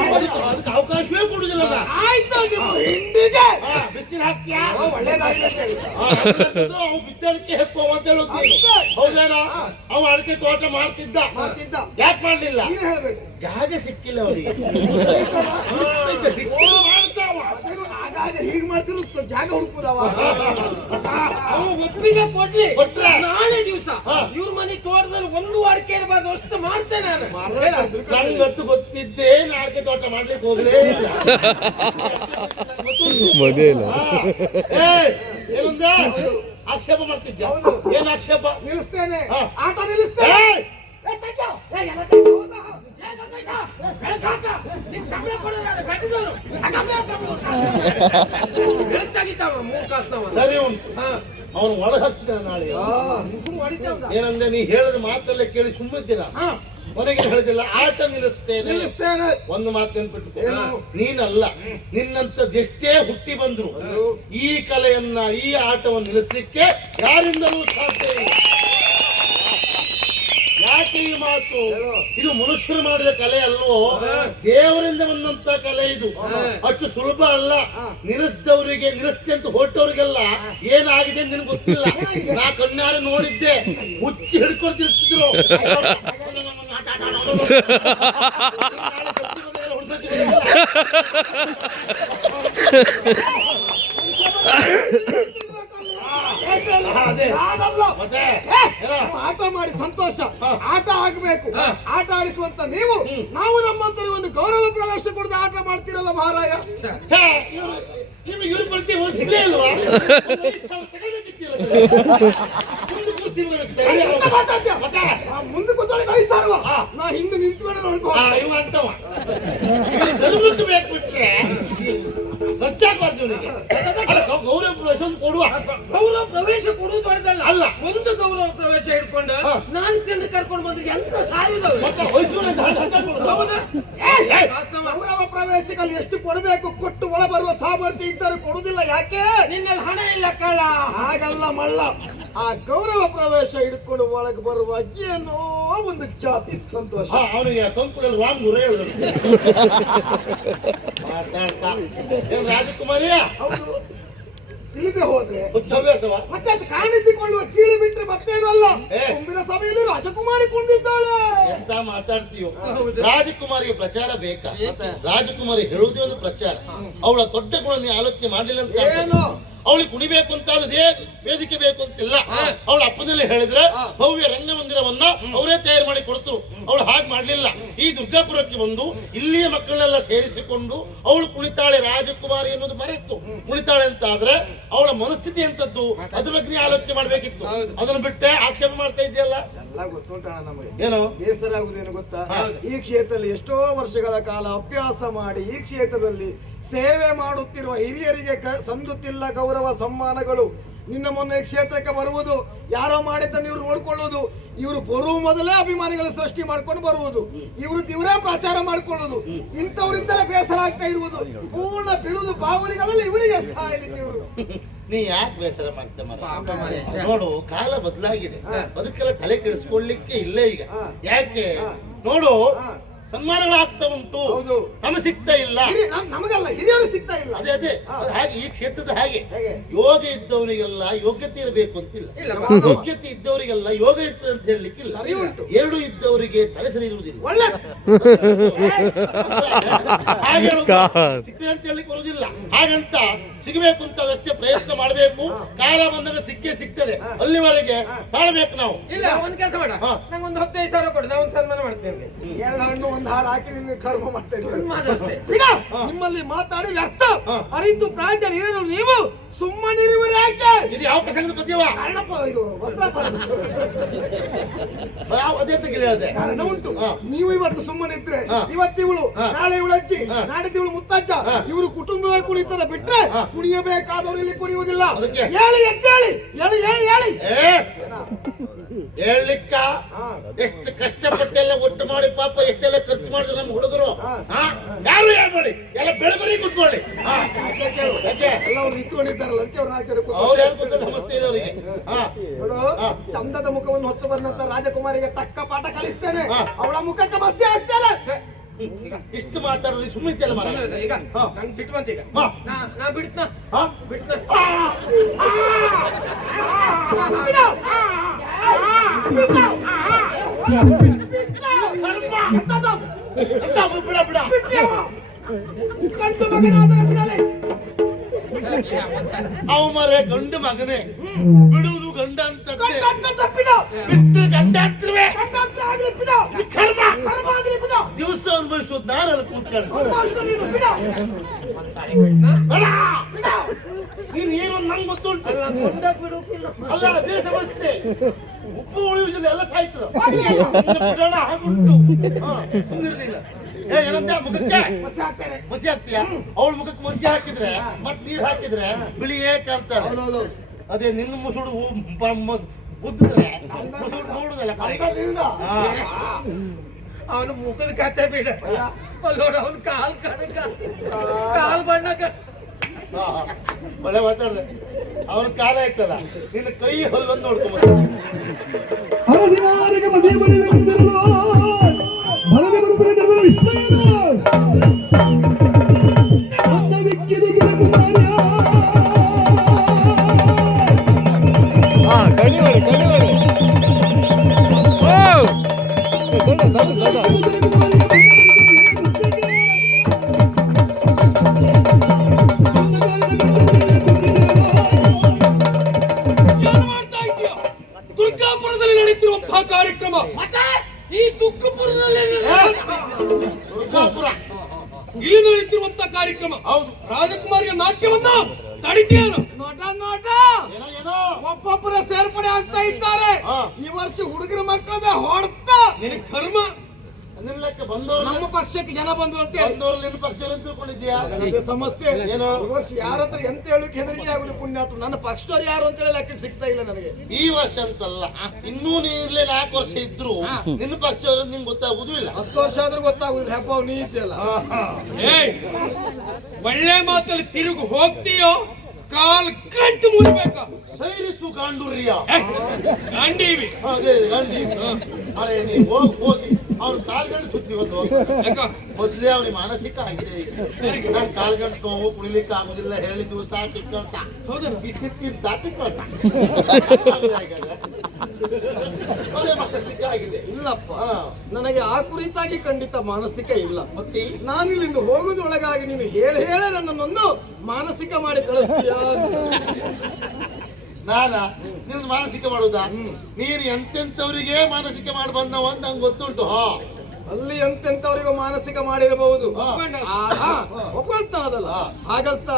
ಅದಕ್ಕೆ ಅವಕಾಶವೇ ಕೊಡುದಿಲ್ಲ. ಆಯ್ತು, ನಿಮ್ಮ ಹಿಂದಿಗೆ ಬಿಸಿಲು ಹಾಕ್ತೀಯಾ? ಒಳ್ಳೇದಾಗಿದೆ. ಅವು ಬಿತ್ತಳಿಕೆ ಹೆಪ್ಪು ಅಂತ ಹೇಳುದು. ಹೌದೇನಾ? ಅವ ಅಡಿಕೆ ತೋಟ ಮಾಡ್ತಿದ್ದ. ಯಾಕೆ ಮಾಡ್ಲಿಲ್ಲ? ನೀನು ಹೇಳ್ಬೇಕು. ಜಾಗ ಸಿಕ್ಕಿಲ್ಲ ಅವರಿಗೆ. ಆಗಾಗ ಹೀಗೆ ಮಾಡ್ತಿರು ಜಾಗ ಹುಡುಕುದವ. ಅವನು ಒಪ್ಪಿಗೆ ಕೊಡ್ಲಿ, ಕೊಟ್ರೆ? ನಾಳೆ ದಿವಸ ಹಾ. ಇವ್ರ ಮನೆ ತೋಟದಲ್ಲಿ ಒಂದು ಅಡಿಕೆ ಇರಬಾರ್ದು ಅಷ್ಟು ಮಾಡ್ತೇನೆ ನಾನು. ನಂಗತ್ತು ಗೊತ್ತಿದ್ದೇ ಅಡಿಕೆ ತೋಟ ಮಾಡ್ಲಿಕ್ಕೆ ಹೋಗಲೇ ಇಲ್ಲ. ಏನಂದ ಆಕ್ಷೇಪ ಮಾಡ್ತಿದ್ದೆ? ಏನ್ ಆಕ್ಷೇಪ? ನಿಲ್ಲಿಸ್ತೇನೆ, ಹಾ. ಆಟ ನಿಲ್ಲಿಸ್ತೇನೆ. ಸರಿ ಉಂಟು, ಅವನು ಒಳಗೆ ಹಾಕ್ತಾನೆ ನಾಳೆ. ಏನಂದ್ರೆ ನೀ ಹೇಳದ ಮಾತೆಲ್ಲ ಕೇಳಿ ಸುಮ್ಮನಿದ್ದೀನ. ಕೊನೆಗೆ ಹೇಳಿದಿಲ್ಲ, ಆಟ ನಿಲ್ಲಿಸ್ತೇನೆ. ಒಂದು ಮಾತು ನೆನ್ಪಿಟ್ಟು, ನೀನಲ್ಲ ನಿನ್ನಂತದ್ದೆಷ್ಟೇ ಹುಟ್ಟಿ ಬಂದ್ರು ಈ ಕಲೆಯನ್ನ, ಈ ಆಟವನ್ನು ನಿಲ್ಲಿಸ್ಲಿಕ್ಕೆ ಯಾರಿಂದಲೂ ಸಾಧ್ಯ ಇಲ್ಲ. ಯಾಕೆ ಈ ಮಾತು? ಇದು ಮನುಷ್ಯರು ಮಾಡಿದ ಕಲೆ ಅಲ್ವೋ, ದೇವರಿಂದ ಬಂದಂತ ಕಲೆ ಇದು. ಅಷ್ಟು ಸುಲಭ ಅಲ್ಲ. ನಿಲ್ಲಿಸಿದವರಿಗೆ, ನಿಲ್ಲಿಸ್ತೆ ಅಂತ ಹೊರಟವರಿಗೆಲ್ಲ ಏನಾಗಿದೆ ಅಂತ ನಿನ್ಗೆ ಗೊತ್ತಿಲ್ಲ. ನಾ ಕಣ್ಣಾರೆ ನೋಡಿದ್ದೆ, ಹುಚ್ಚಿ ಹಿಡ್ಕೊಳ್ತಿರ್ತಿದ್ರು. ಅದೇ ನಾನಲ್ಲ, ಮತ್ತೆ ನೀವು ಆಟ ಮಾಡಿ ಸಂತೋಷ, ಆಟ ಆಗ್ಬೇಕು. ಆಟ ಆಡಿಸುವಂತ ನೀವು ನಾವು ನಮ್ಮಂತರಿಗೆ ಒಂದು ಗೌರವ ಪ್ರವೇಶ ಕೊಡದೆ ಆಟ ಮಾಡ್ತೀರಲ್ಲ ಮಹಾರಾಯ. ಇವ್ರ ಪರಿಚಯ ಸಿಗ್ಲೇ ಇಲ್ವಾ? ಮುಂದೆ ಕೂತ್ಕೊಳ್ಳಿ 5 ಸಾವಿರ, ನಾ ಹಿಂದೆ ನಿಂತ್ಕೊಂಡು ನೋಡ್ಕೋ. ಇವ ಅಂತವ ಧರ್ಮಕ್ಕೆ ಬೇಕು ಬಿಟ್ರೆ ಖರ್ಚಾಗ್ಬಾರ್ದು ಇವನಿಗೆ. ಗೌರವ ಪ್ರವೇಶ ಒಂದು ಕೊಡುವ. ಗೌರವ ಪ್ರವೇಶ ಕೊಡುವುದು ಹೊಡೆದಲ್ಲ, ಅಲ್ಲ. ಒಂದು ಗೌರವ ಪ್ರವೇಶ ಹಿಡ್ಕೊಂಡು 4 ಜನರು ಕರ್ಕೊಂಡು ಬಂದ್ರೆ ಎಂತ ಸಾಯುದವು. ಹೌದಾ? ಗೌರವ ಪ್ರವೇಶದಲ್ಲಿ ಎಷ್ಟು ಕೊಡಬೇಕು ಕೊಟ್ಟು ಒಳ ಬರುವ ಸಾಮರ್ಥ್ಯ ಇದ್ದರೂ ಕೊಡುದಿಲ್ಲ. ಯಾಕೆ? ನಿನ್ನಲ್ಲಿ ಹಣ ಇಲ್ಲ ಕಳ್ಳ. ಹಾಗಲ್ಲ ಮಳ್ಳ, ಆ ಗೌರವ ಪ್ರವೇಶ ಹಿಡ್ಕೊಂಡು ಒಳಗೆ ಬರುವ ಏನೋ ಒಂದು ಜಾತಿ ಸಂತೋಷ. ಅವನಿಗೆ ಕಂಕುಳಲ್ಲಿ ವಾಮ್ ಗುರ ಹೇಳಿದ್ರು. ಮಾತಾಡ್ತಾ ಏನ್ ರಾಜಕುಮಾರಿಯ ಹೌದು, ತಿಳಿದೇ ಹೋದ್ರೆ ಹವ್ಯಾಸವ ಮತ್ತೆ ಅದು ಕಾಣಿಸಿಕೊಳ್ಳುವ ಕೀಳು ಬಿಟ್ಟರೆ ಮತ್ತೇನು ಅಲ್ಲ. ಏ. ತುಂಬಿದ ಸಭೆಯಲ್ಲಿ ರಾಜಕುಮಾರಿ ಕುಂದಿದ್ದಾಳೆ. ಎಂತ ಮಾತಾಡ್ತೀಯೋ? ರಾಜಕುಮಾರಿಗೆ ಪ್ರಚಾರ ಬೇಕಾ? ರಾಜಕುಮಾರಿ ಹೇಳುವುದೇ ಒಂದು ಪ್ರಚಾರ. ಅವಳ ದೊಡ್ಡ ಗುಣ ನೀ ಆಲೋಚನೆ ಮಾಡಲಿಲ್ಲ ಅಂತ ಕಾಣ್ತದೆ. ಏನು? ಅವಳಿಗೆ ಕುಣಿಬೇಕು ಅಂತ ವೇದಿಕೆ ಬೇಕು ಅಂತಿಲ್ಲ. ಅವಳ ಅಪ್ಪದಲ್ಲಿ ಹೇಳಿದ್ರೆ ಭವ್ಯ ರಂಗಮಂದಿರವನ್ನ ಅವರೇ ತಯಾರು ಮಾಡಿ ಕೊಡ್ತರು. ಅವಳು ಹಾಗೆ ಮಾಡ್ಲಿಲ್ಲ. ಈ ದುರ್ಗಾಪುರಕ್ಕೆ ಬಂದು ಇಲ್ಲಿಯ ಮಕ್ಕಳನ್ನೆಲ್ಲ ಸೇರಿಸಿಕೊಂಡು ಅವಳು ಕುಣಿತಾಳೆ. ರಾಜಕುಮಾರಿ ಅನ್ನೋದು ಮರೆತು ಕುಣಿತಾಳೆ ಅಂತ ಆದ್ರೆ ಅವಳ ಮನಸ್ಥಿತಿ ಎಂತದ್ದು ಅದ್ರ ಬಗ್ಗೆ ನೀ ಆಲೋಚನೆ ಮಾಡ್ಬೇಕಿತ್ತು. ಅದನ್ನ ಬಿಟ್ಟೆ ಆಕ್ಷೇಪ ಮಾಡ್ತಾ ಇದೆಯಲ್ಲ. ಎಲ್ಲ ಗೊತ್ತುಂಟಣ ನಮಗೆ. ಏನು ಬೇಸರ ಆಗುದೇನು ಗೊತ್ತಾ? ಈ ಕ್ಷೇತ್ರದಲ್ಲಿ ಎಷ್ಟೋ ವರ್ಷಗಳ ಕಾಲ ಅಭ್ಯಾಸ ಮಾಡಿ ಈ ಕ್ಷೇತ್ರದಲ್ಲಿ ಸೇವೆ ಮಾಡುತ್ತಿರುವ ಹಿರಿಯರಿಗೆ ಸಂದುತ್ತಿಲ್ಲ ಗೌರವ ಸಮ್ಮಾನಗಳು. ನಿನ್ನ ಮೊನ್ನೆ ಕ್ಷೇತ್ರಕ್ಕೆ ಬರುವುದು, ಯಾರೋ ಮಾಡಿದ್ದನ್ನು ಇವರು ನೋಡ್ಕೊಳ್ಳುವುದು, ಇವರು ಬರುವ ಮೊದಲೇ ಅಭಿಮಾನಿಗಳ ಸೃಷ್ಟಿ ಮಾಡ್ಕೊಂಡು ಬರುವುದು, ಇವರೇ ಪ್ರಚಾರ ಮಾಡ್ಕೊಳ್ಳುವುದು. ಇಂಥವರಿಂದಲೇ ಬೇಸರ ಆಗ್ತಾ ಇರುವುದು. ಪೂರ್ಣ ಬಿರುದು ಬಾವುಲಿಗಳಲ್ಲಿ ಇವರಿಗೆ ಸಾಯಲಿಕ್ಕೆ ಇವರು. ನೀ ಯಾಕೆ ಬೇಸರ ಮಾಡ್ತೆ ನೋಡು, ಕಾಲ ಬದಲಾಗಿದೆ. ಅದಕ್ಕೆಲ್ಲ ತಲೆ ಕೆಡಿಸ್ಕೊಳ್ಳಿಕ್ಕೆ ಇಲ್ಲ ಈಗ. ಯಾಕೆ ನೋಡು, ಸನ್ಮಾನಗಳಾಗ್ತಾ ಉಂಟು, ಹೌದು. ನಮಗೆ ಸಿಗ್ತಾ ಇಲ್ಲ. ನಮಗಲ್ಲ, ಹಿರಿಯರು ಸಿಗ್ತಾ ಇಲ್ಲ. ಅದೇ ಅದು ಹಾಗೆ ಈ ಕ್ಷೇತ್ರದ ಹಾಗೆ ಹೇಗೆ? ಯೋಗ ಇದ್ದವರಿಗೆಲ್ಲ ಯೋಗ್ಯತೆ ಇರಬೇಕು ಅಂತಿಲ್ಲ. ಯೋಗ್ಯತೆ ಇದ್ದವರಿಗೆಲ್ಲ ಯೋಗ ಇರ್ತದೆ ಅಂತ ಹೇಳಲಿಕ್ಕಿಲ್ಲ. ಸರಿ ಉಂಟು. 2 ಇದ್ದವರಿಗೆ ತಲೆ ಸರಿ ಇರುವುದಿಲ್ಲ. ಒಳ್ಳೆ ಹಾಗೆ ಸಿಗ್ತದೆ ಅಂತ ಹೇಳಲಿಕ್ಕೆ ಬರುವುದಿಲ್ಲ. ಹಾಗಂತ ಸಿಗಬೇಕು ಅಂತ ಅದಷ್ಟೇ ಪ್ರಯತ್ನ ಮಾಡಬೇಕು. ಕಾಲ ಬಂದಾಗ ಸಿಕ್ಕೇ ಸಿಗ್ತದೆ. ಅಲ್ಲಿವರೆಗೆ ತಾಳ್ಬೇಕು ನಾವು. ಇಲ್ಲ, ಒಂದ್ ಕೆಲಸ ಮಾಡ, ನಂಗೊಂದು 15 ಸಾವಿರ ಕೊಡು, ನಾ ಒಂದು ಸನ್ಮಾನ ಮಾಡ್ತೇನೆ. 2 ಹಣ್ಣು 1 ಹಾರ ಹಾಕಿ ನಿನ್ನ ಕರ್ಮ ಮಾಡ್ತಾ ಇದ್ದೀವಿ. ಮಾದಷ್ಟೇ. ನಿಮ್ಮಲ್ಲಿ ಮಾತಾಡಿ ವ್ಯರ್ಥ. ಅರಿತು ಪ್ರಾಜ್ಞ ನೀರನ್ನು ನೀವು ಸುಮ್ಮನಿರುವರೆ ಯಾಕೆ? ಇದು ಯಾವ ಪ್ರಸಂಗದ ಪದ್ಯವ? ಕಾರಣಪ್ಪ ಇದು ವಸ್ತ್ರಪಾಲ. ಅದೇ ಅಂತ ಹೇಳಿದೆ. ಕಾರಣ ಉಂಟು. ನೀವು ಇವತ್ತು ಸುಮ್ಮನಿದ್ರೆ ಇವತ್ತಿವಳು, ನಾಳೆ ಇವಳು ಅಜ್ಜಿ, ನಾಡಿದ್ದು ಮುತ್ತಜ್ಜ, ಇವರು ಕುಟುಂಬವೇ ಕುಣಿತದ ಬಿಟ್ರೆ ಕುಣಿಯಬೇಕಾದವರು ಇಲ್ಲಿ ಕುಣಿಯುವುದಿಲ್ಲ. ಹೇಳಿ ಎದ್ದೇಳಿ, ಹೇಳಿ ಹೇಳಿ ಹೇಳಿ. ಹೇಳಲಿಕ್ಕ ಎಷ್ಟು ಕಷ್ಟಪಟ್ಟೆಲ್ಲ ಒಟ್ಟು ಮಾಡಿ ಪಾಪ ಎಷ್ಟೆಲ್ಲ ಖರ್ಚು ಮಾಡಿದ್ರು ನಮ್ಮ ಹುಡುಗರು. ಯಾರು ಹೇಳ್ಬೇಡಿ, ಎಲ್ಲ ಬೆಳಬರಿ ಕುತ್ಕೊಳ್ಳಿ. ಎಲ್ಲ ಅವ್ರು ನಿಂತ್ಕೊಂಡಿದ್ದಾರಲ್ಲ ಅಂತ ಅವ್ರು ನಾಲ್ಕರು ಅವ್ರು ಹೇಳ್ಕೊಂಡ ಸಮಸ್ಯೆ ಇದೆ ಅವರಿಗೆ. ನೋಡು, ಚಂದದ ಮುಖವನ್ನು ಹೊತ್ತು ಬಂದಂತ ರಾಜಕುಮಾರಿಗೆ ತಕ್ಕ ಪಾಠ ಕಲಿಸ್ತೇನೆ. ಅವಳ ಮುಖಕ್ಕೆ ಮಸ್ಯ ಆಗ್ತಾರೆ. ಇಷ್ಟು ಮಾತಾಡೋದು ಸುಮ್ಮನೆ ಮರ. ಈಗ ನಂಗೆ ಸಿಟ್ಟು ಬಂತ. ಈಗ ನಾ ಬಿಡ್ತನ ಬಿಡ್ತನ. ಬಿಡ ಬಿಡ ಅವ ಮರ ಗಂಡು ಮಗನೇ, ಬಿಡುವುದು ಗಂಡ ಅಂತ ಬಿಟ್ಟು ಗಂಡ ಅಂತಿರುವೆ. ಕರ್ಮ ದಿವಸ ಅನುಭವಿಸೋದು ನಾನು ಅಲ್ಲಿ ಕೂತ್ಕೊಂಡು. ನೀನು ಏನು ನಂಗೆ ಗೊತ್ತುಂಟು. ಅಲ್ಲ, ಅದೇ ಸಮಸ್ಯೆ. ಉಪ್ಪು ಉಳಿಯುವುದಿಲ್ಲ, ಎಲ್ಲ ಸಾಯ್ತದ. ಬಿಡೋಣ ಹಾಗುಂಟು. ಸುಂದಿರಲಿಲ್ಲ. ಏನಂತ ಮುಖಕ್ಕೆ ಮಸಿ ಹಾಕ್ತೀಯ? ಅವಳ ಮುಖಕ್ಕೆ ಮಸಿ ಹಾಕಿದ್ರೆ ಮತ್ ನೀರ್ ಹಾಕಿದ್ರೆ ಬಿಳಿಯೇ ಕಾಣ್ತಾರೆ. ಅದೇ ನಿನ್ನ ಮುಸುಡು ಬುದ್ಧಿದ್ರೆ ನೋಡುದಲ್ಲ. ಅವನು ಮುಖದ ಕತೆ ಬಿಡ. ನೋಡ, ಅವನು ಕಾಲ್ ಕಣಕ, ಕಾಲ್ ಬಣ್ಣಕ. ಒಳ್ಳೆ ಮಾತಾಡ್ದೆ. ಅವನ ಕಾಲ ಆಯ್ತಲ್ಲ, ನಿನ್ನ ಕೈ ಹೊಲ್ಲೊಂದು ನೋಡ್ಕೊಂಬ. ದುರ್ಗಾ ಮತ್ತೆ ಈ ದುಃಖಪುರದಲ್ಲಿ ದುರ್ಗಾಪುರ ಇಲ್ಲಿ ನಡೆಯುತ್ತಿರುವಂತ ಕಾರ್ಯಕ್ರಮ ಹೌದು. ರಾಜಕುಮಾರಿಯ ನಾಟ್ಯವನ್ನ ತಡಿತೀಯನು. ನೋಟ ನೋಟ ಏನೋ ಏನೋ ಒಬ್ಬೊಬ್ಬರ ಸೇರ್ಪಡೆ ಆಗ್ತಾ ಇದ್ದಾರೆ. ಹಾ. ಈ ವರ್ಷ ಹುಡುಗರ ಮಕ್ಕಳದ ಹೊಡ್ತ ನಿನಗೆ ಕರ್ಮ. ನಿಲ್ಲಕ್ಕೆ ಬಂದವರು ನಮ್ಮ ಪಕ್ಷಕ್ಕೆ ಜನ ಬಂದ್ರು ಅಂತ ಹೇಳಿ ಬಂದವರು ನಿನ್ನ ಪಕ್ಷ ಅಂತ ತಿಳ್ಕೊಂಡಿದ್ಯಾ? ಅದೇ ಸಮಸ್ಯೆ. ಏನು? ಈ ವರ್ಷ ಯಾರ ಹತ್ರ ಎಂತ ಹೇಳಕ್ಕೆ ಹೆದರಿಕೆ ಆಗುದು ಪುಣ್ಯಾತ್ಮ. ನನ್ನ ಪಕ್ಷದವ್ರು ಯಾರು ಅಂತ ಹೇಳಿ ಲೆಕ್ಕಕ್ಕೆ ಸಿಗ್ತಾ ಇಲ್ಲ ನನಗೆ. ಈ ವರ್ಷ ಅಂತಲ್ಲ, ಇನ್ನೂ ನೀರ್ಲೆ 4 ವರ್ಷ ಇದ್ರು ನಿನ್ನ ಪಕ್ಷವರು ನಿಂಗೆ ಗೊತ್ತಾಗುದು ಇಲ್ಲ. 10 ವರ್ಷ ಆದ್ರೂ ಗೊತ್ತಾಗುದಿಲ್ಲ. ಹೆಬ್ಬ ನೀತಿ ಅಲ್ಲ. ಏಯ್ ಒಳ್ಳೆ ಮಾತಲ್ಲಿ ತಿರುಗು ಹೋಗ್ತೀಯೋ ಕಾಲ್ ಗಂಟು ಮುರಿಬೇಕಾ? ಸೈರಿಸು ಗಾಂಡುರ್ಯ. ಗಾಂಡೀವಿ. ಅದೇ ಗಾಂಧಿ. ಅರೆ ನೀ ಹೋಗಿ ಅವ್ರ ಕಾಲ್ಗಂಡು ಸುತ್ತಿ ಒಂದು ಯಾಕ? ಮೊದ್ಲೇ ಅವ್ನಿಗೆ ಮಾನಸಿಕ ಆಗಿದೆ. ನನ್ ಕಾಲ್ಗಂಟು ನೋವು ಕುಡಿಲಿಕ್ಕೆ ಆಗುದಿಲ್ಲ ಹೇಳಿ ದಿವಸ ತಿಕ್ಕೊಳ್ತ ಇಷ್ಟಿಕ್ಕಿಂತ ತಿಕ್ಕೊಳ್ತ ಅದೇ ಮಾನಸಿಕ ಆಗಿದೆ. ಇಲ್ಲಪ್ಪ, ನನಗೆ ಆ ಕುರಿತಾಗಿ ಖಂಡಿತ ಮಾನಸಿಕ ಇಲ್ಲ. ಮತ್ತೆ ನಾನು ಇಲ್ಲಿಂದ ಹೋಗುದೊಳಗಾಗಿ ನೀನು ಹೇಳಿ ನನ್ನನ್ನು ಮಾನಸಿಕ ಮಾಡಿ ಕಳಿಸ್ತೀಯ. ನಾನಾ ನಿನ್ನ ಮಾನಸಿಕ ಮಾಡುದಾ? ನೀನು ಎಂತೆಂತವರಿಗೆ ಮಾನಸಿಕ ಮಾಡಿ ಬಂದವ ಅಂತ ನಂಗೆ ಗೊತ್ತುಂಟು. ಅಲ್ಲಿ ಎಂತೆಂತವರಿಗೂ ಮಾನಸಿಕ ಮಾಡಿರಬಹುದು. ಒಪ್ಕೊಳ್ತಾನದಲ್ಲ. ಹಾಗಂತ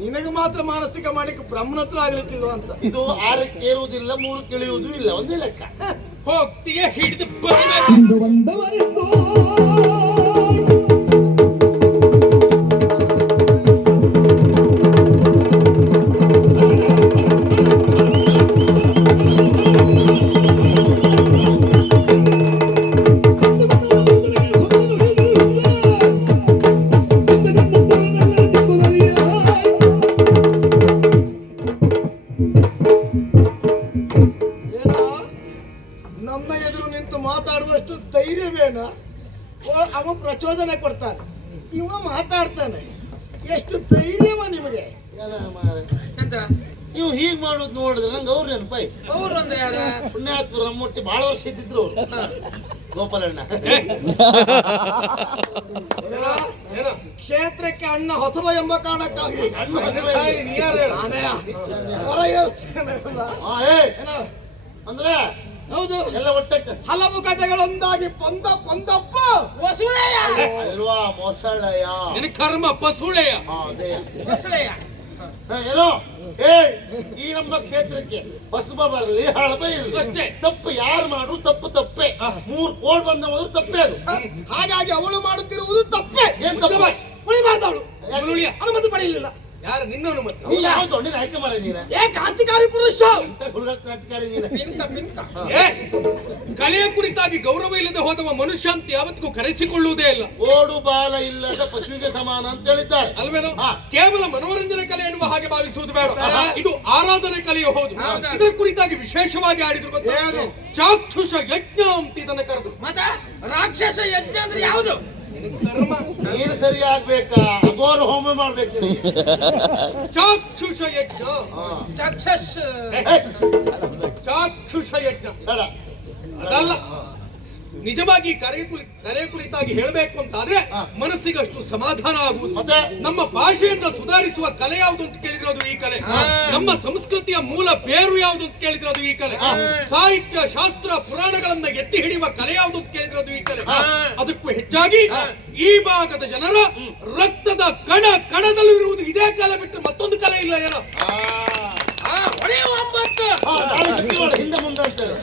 ನಿನಗೆ ಮಾತ್ರ ಮಾನಸಿಕ ಮಾಡಿಕ್ಕೆ ಬ್ರಹ್ಮನ ಹತ್ರ ಆಗ್ಲಿಕ್ಕಿಲ್ವ ಅಂತ. ಇದು 6ಕ್ಕೆ ಏರುವುದಿಲ್ಲ, 3ಕ್ಕೆ ಇಳಿಯುವುದೂ ಇಲ್ಲ, ಒಂದೇ ಲೆಕ್ಕ. ಹೋಗ್ತೀಯ ಹಿಡಿದು ಬರಬೇಕು. ನನ್ನ ಎದುರು ನಿಂತು ಮಾತಾಡುವಷ್ಟು ಧೈರ್ಯವೇನ? ಅವ ಪ್ರಚೋದನೆ ಕೊಡ್ತಾನೆ, ಇವ ಮಾತಾಡ್ತಾನೆ. ಎಷ್ಟು ಧೈರ್ಯವ ನಿಮಗೆ? ಎಂತ ನೀವು ಹೀಗ್ ಮಾಡೋದು ನೋಡಿದ್ರೆ ನಂಗೆ ಅವ್ರು ನೆನಪಾಯಿ. ಅವ್ರು ಅಂದ್ರೆ ಯಾರ? ಪುಣ್ಯಾತ್ಮರ ಮುಟ್ಟಿ ಬಹಳ ವರ್ಷ ಇದ್ದಿದ್ರು ಅವ್ರು. ಗೋಪಾಲಣ್ಣ. ಕ್ಷೇತ್ರಕ್ಕೆ ಅಣ್ಣ ಹೊಸಬ ಎಂಬ ಕಾರಣಕ್ಕಾಗಿ ಅಣ್ಣ ಬಸವ ಇಲ್ಲಿ. ನಾನೇ ಸ್ವರ ಏರಿಸ್ತೇನೆ. ಅಂದ್ರೆ ಹೌದು, ಎಲ್ಲ ಒಟ್ಟಕ್ಕೆ ಹಲವು ಕಥೆಗಳೊಂದಾಗಿ ಕೊಂದಪ್ಪ ವಸುಳೆಯ ಅಲ್ವಾ ಮೊಸಳೆಯ. ನಿನ್ನ ಕರ್ಮ ಪಸುಳೆಯ. ಅದೇ ವಸುಳೆಯ ಏನೋ ಈ ನಮ್ಮ ಕ್ಷೇತ್ರಕ್ಕೆ ಬಸವ ಬರಲಿ ಹಳಬ ಇರಲಿ ಅಷ್ಟೇ. ತಪ್ಪು ಯಾರು ಮಾಡ್ರು ತಪ್ಪೆ. 3 ಕೋಡ್ ಬಂದವರು ತಪ್ಪೇ ಅದು. ಹಾಗಾಗಿ ಅವಳು ಮಾಡುತ್ತಿರುವುದು ತಪ್ಪೇ. ಏನ್ ತಪ್ಪು? ಉಳಿ ಮಾಡ್ದವಳು ಉಳಿಯ. ಅನುಮತಿ ಪಡೆಯಲಿಲ್ಲ. ಯಾರು ನಿನ್ನ ಅನುಮತಿ? ನೀ ಯಾವ ದೊಡ್ಡ ಆಯ್ಕೆ ಮಾಡ ನೀನ ಕ್ರಾಂತಿಕಾರಿ ಪುರುಷ. ಎಂತ ಹುಡುಗ ಕ್ರಾಂತಿಕಾರಿ ನೀನ. ಪಿಂಕ ಏ ಕಲೆಯ ಕುರಿತಾಗಿ ಗೌರವ ಇಲ್ಲದೆ ಹೋದವ ಮನುಷ್ಯ ಅಂತ ಯಾವತ್ತಿಗೂ ಕರೆಸಿಕೊಳ್ಳುವುದೇ ಇಲ್ಲ. ಓಡು ಬಾಲ ಇಲ್ಲದ ಪಶುವಿಗೆ ಸಮಾನ ಅಂತ ಹೇಳಿದ್ದಾರೆ ಅಲ್ವೇನೋ? ಹಾ. ಕೇವಲ ಮನೋರಂಜನೆ ಕಲೆ ಎನ್ನುವ ಹಾಗೆ ಭಾವಿಸುವುದು ಬೇಡ. ಇದು ಆರಾಧನೆ ಕಲೆಯು ಹೌದು. ಇದರ ಕುರಿತಾಗಿ ವಿಶೇಷವಾಗಿ ಆಡಿದ್ರು ಗೊತ್ತಾ? ಏನು? ಚಾಕ್ಷುಷ ಯಜ್ಞ ಅಂತ ಇದನ್ನ ಕರೆದು. ಮತ್ತೆ ರಾಕ್ಷಸ ಯಜ್ಞ ಅಂದ್ರೆ ಯಾವುದು? ಕರ್ಮ. ನೀನು ಸರಿ ಆಗ್ಬೇಕಾ? ಅಘೋರ ಹೋಮ ಮಾಡ್ಬೇಕು ನೀನು. ಚಾಕ್ಷುಷ ಯಜ್ಞ. ಚಕ್ಷಸ್ ಚಾಕ್ಷುಷ ಯಜ್ಞ ಬೇಡ. ಅದಲ್ಲ. ನಿಜವಾಗಿ ಕರೆ ಕುರಿತಾಗಿ ಹೇಳಬೇಕು ಅಂತ ಆದ್ರೆ ಮನಸ್ಸಿಗೆ ಅಷ್ಟು ಸಮಾಧಾನ ಆಗುವುದು. ಮತ್ತೆ ನಮ್ಮ ಭಾಷೆಯನ್ನ ಸುಧಾರಿಸುವ ಕಲೆ ಯಾವುದು ಅಂತ ಕೇಳಿದ್ರೆ ಅದು ಈ ಕಲೆ. ನಮ್ಮ ಸಂಸ್ಕೃತಿಯ ಮೂಲ ಬೇರು ಯಾವುದು ಅಂತ ಕೇಳಿದ್ರೆ ಅದು ಈ ಕಲೆ. ಸಾಹಿತ್ಯ ಶಾಸ್ತ್ರ ಪುರಾಣಗಳನ್ನ ಎತ್ತಿ ಹಿಡಿಯುವ ಕಲೆ ಯಾವುದು ಅಂತ ಕೇಳಿದ್ರೆ ಅದು ಈ ಕಲೆ. ಅದಕ್ಕೂ ಹೆಚ್ಚಾಗಿ ಈ ಭಾಗದ ಜನರ ರಕ್ತದ ಕಣದಲ್ಲೂ ಇರುವುದು ಇದೇ ಕಲೆ ಬಿಟ್ಟು ಮತ್ತೊಂದು ಕಲೆ ಇಲ್ಲ. ಏನೋ ಹೊಡೆಯುವ 9 ನಾಳೆ ಗಟ್ಟಿ ಮಾಡು, ಹಿಂದೆ ಮುಂದೆ ಅಂತೇಳಿ.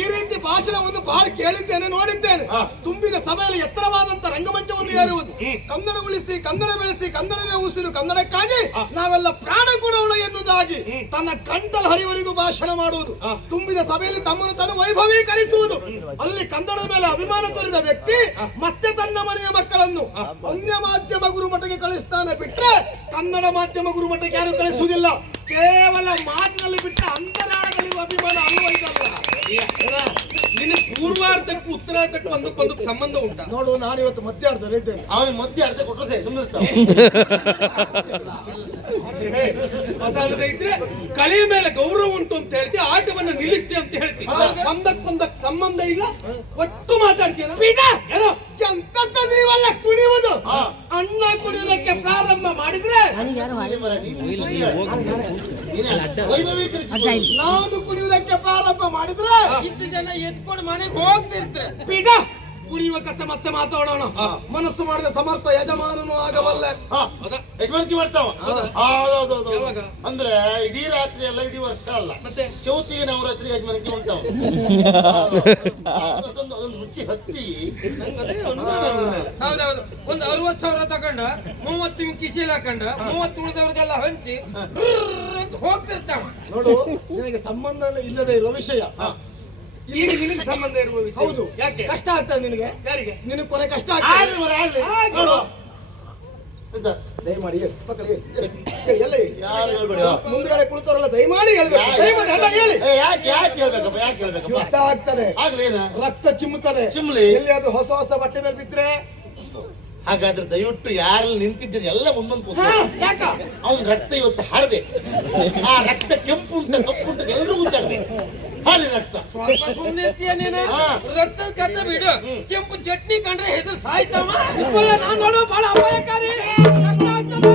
ಈ ರೀತಿ ಭಾಷಣವನ್ನು ಬಹಳ ಕೇಳಿದ್ದೇನೆ, ನೋಡಿದ್ದೇನೆ. ತುಂಬಿದ ಸಭೆಯಲ್ಲಿ ಎತ್ತರವಾದಂತ ರಂಗಮಂಚವನ್ನು ಏರುವುದು, ಕನ್ನಡ ಉಳಿಸಿ ಕನ್ನಡ ಬೆಳೆಸಿ ಕನ್ನಡವೇ ಉಸಿರು ಕನ್ನಡಕ್ಕಾಗಿ ನಾವೆಲ್ಲ ಪ್ರಾಣ ಕೊಡೋಣ ಎನ್ನುವುದಾಗಿ ತನ್ನ ಗಂಟಲ ಹರಿವರೆಗೂ ಭಾಷಣ ಮಾಡುವುದು, ತುಂಬಿದ ಸಭೆಯಲ್ಲಿ ತಮ್ಮನ್ನು ತಾನು ವೈಭವೀಕರಿಸುವುದು. ಅಲ್ಲಿ ಕನ್ನಡದ ಮೇಲೆ ಅಭಿಮಾನ ತೋರಿದ ವ್ಯಕ್ತಿ ಮತ್ತೆ ತನ್ನ ಮನೆಯ ಮಕ್ಕಳನ್ನು ಅನ್ಯ ಮಾಧ್ಯಮ ಗುರುಮಠಕ್ಕೆ ಕಳಿಸ್ತಾನೆ ಬಿಟ್ರೆ ಕನ್ನಡ ಮಾಧ್ಯಮ ಗುರುಮಠಕ್ಕೆ ಯಾರು ಕಳಿಸುವುದಿಲ್ಲ. ಕೇವಲ ಮಾತಿನಲ್ಲಿ ಬಿಟ್ಟ ಅಂತರಾಳದಲ್ಲಿ ಅಭಿಮಾನ ಅನ್ವಯಿಸಲ್ಲ. ನಿನ್ನ ಪೂರ್ವಾರ್ಧಕ್ಕೂ ಉತ್ತರಾರ್ಧಕ್ಕೂ ಒಂದಕ್ಕೊಂದು ಸಂಬಂಧ ಉಂಟಾ? ನೋಡು, ನಾನು ಇವತ್ತು ಮಧ್ಯಾರ್ಧದಲ್ಲಿ ಇದ್ದೇನೆ. ಅವನಿಗೆ ಮಧ್ಯೆ ಅರ್ಥ ಕೊಟ್ಟರು ಸರಿ ಸುಮ್ಮನೆ ಅದಲ್ಲದೆ ಇದ್ರೆ ಕಲೆಯ ಮೇಲೆ ಗೌರವ ಉಂಟು ಅಂತ ಹೇಳ್ತಿ, ಆಟವನ್ನ ನಿಲ್ಲಿಸ್ತಿ ಅಂತ ಹೇಳ್ತಿ. ಒಂದಕ್ಕೊಂದಕ್ಕೆ ಸಂಬಂಧ ಇಲ್ಲ, ಒಟ್ಟು ಮಾತಾಡ್ತೀರ. ಎಂತದ್ದು ನೀವೆಲ್ಲ ಕುಣಿಯುವುದು? ಅನ್ನ ಕುಡಿಯುವುದಕ್ಕೆ ಪ್ರಾರಂಭ ಮಾಡಿದ್ರೆ ನಾನು ಕುಡಿಯುವುದಕ್ಕೆ ಪ್ರಾರಂಭ ಮಾಡಿದ್ರೆ ಇಷ್ಟು ಜನ ಎತ್ಕೊಂಡು ಮನೆಗೆ ಹೋಗ್ತಿರ್ತಾರೆ. ಪೀಠ ಕುಡಿಯುವ ಕತೆ ಮತ್ತೆ ಮಾತಾಡೋಣ. ಮನಸ್ಸು ಮಾಡಿದ ಸಮರ್ಥ ಯಜಮಾನನು ಆಗಬಲ್ಲೆ. ಯಜಮಾನಿಕೆ ಮಾಡ್ತಾವ. ಹೌದೌದು. ಯಾವಾಗ? ಅಂದ್ರೆ ಇಡೀ ರಾತ್ರಿ ಅಲ್ಲ, ಇಡೀ ವರ್ಷ ಅಲ್ಲ, ಮತ್ತೆ ಚೌತಿಗೆ ನವರಾತ್ರಿ ಯಜಮಾನಿಕೆ ಉಂಟಾವ. ಅದೊಂದು ರುಚಿ ಹತ್ತಿ. ಹೌದೌದು. ಒಂದು 60,000 ತಗೊಂಡ 30 ಕಿಶೆಲ್ ಹಾಕೊಂಡ 30 ಉಳಿದವ್ರಿಗೆಲ್ಲ ಹಂಚಿ ಅಂತ ಹೋಗ್ತಿರ್ತಾವ. ನೋಡು, ನಿನಗೆ ಸಂಬಂಧ ಇಲ್ಲದೆ ಇರುವ ವಿಷಯ. ಈಗ ನಿನಗೆ ಸಂಬಂಧ ಇರುವ ವಿಷಯ. ಹೌದು. ಯಾಕೆ? ಕಷ್ಟ ಆಗ್ತದೆ ನಿನಗೆ. ಯಾರಿಗೆ? ನಿನಗೆ ಕೊನೆ ಕಷ್ಟ ಆಗ್ತದೆ. ನೋಡು. ದಯಮಾಡಿ ಮಕ್ಕಳಿಗೆ ಎಲ್ಲ ಯಾರು ಹೇಳ್ಬೇಡಿ. ಮುಂದ್ಗಡೆ ಕುಳಿತವರೆಲ್ಲ ದಯಮಾಡಿ ಹೇಳ್ಬೇಕು. ದಯಮಾಡಿ ಎಲ್ಲ ಹೇಳಿ. ಯಾಕೆ ಹೇಳ್ಬೇಕಪ್ಪ? ಯುದ್ಧ ಆಗ್ತದೆ, ಆಗ್ಲೇನ ರಕ್ತ ಚಿಮ್ಮುತ್ತದೆ. ಚಿಮ್ಲಿ. ಎಲ್ಲಿಯಾದ್ರೂ ಹೊಸ ಹೊಸ ಬಟ್ಟೆ ಮೇಲೆ ಬಿದ್ರೆ ಹಾಗಾದ್ರೆ ದಯವಿಟ್ಟು ಯಾರೆಲ್ಲ ನಿಂತಿದ್ದೀರಿ ಎಲ್ಲ ಮುಂದೊಂದು ಕೂತು. ಯಾಕ ಅವ್ನ ರಕ್ತ ಇವತ್ತು ಹಾರಬೇಕು. ಆ ರಕ್ತ ಕೆಂಪು ಉಂಟ ಕಪ್ಪು ಉಂಟ ಎಲ್ಲರೂ ಗೊತ್ತಾಗ್ಬೇಕು. ಹಾಲಿ ರಕ್ತ ಸ್ವಲ್ಪ ಸುಮ್ಮನೆ ಇರ್ತೀಯ ನೀನು. ರಕ್ತದ ಕಥೆ ಬಿಡು. ಕೆಂಪು ಚಟ್ನಿ ಕಂಡ್ರೆ ಹೆಸರು ಸಾಯ್ತಾವ. ನಾನು ನೋಡು ಬಹಳ ಅಪಾಯಕಾರಿ. ಕಷ್ಟ ಆಗ್ತದೆ.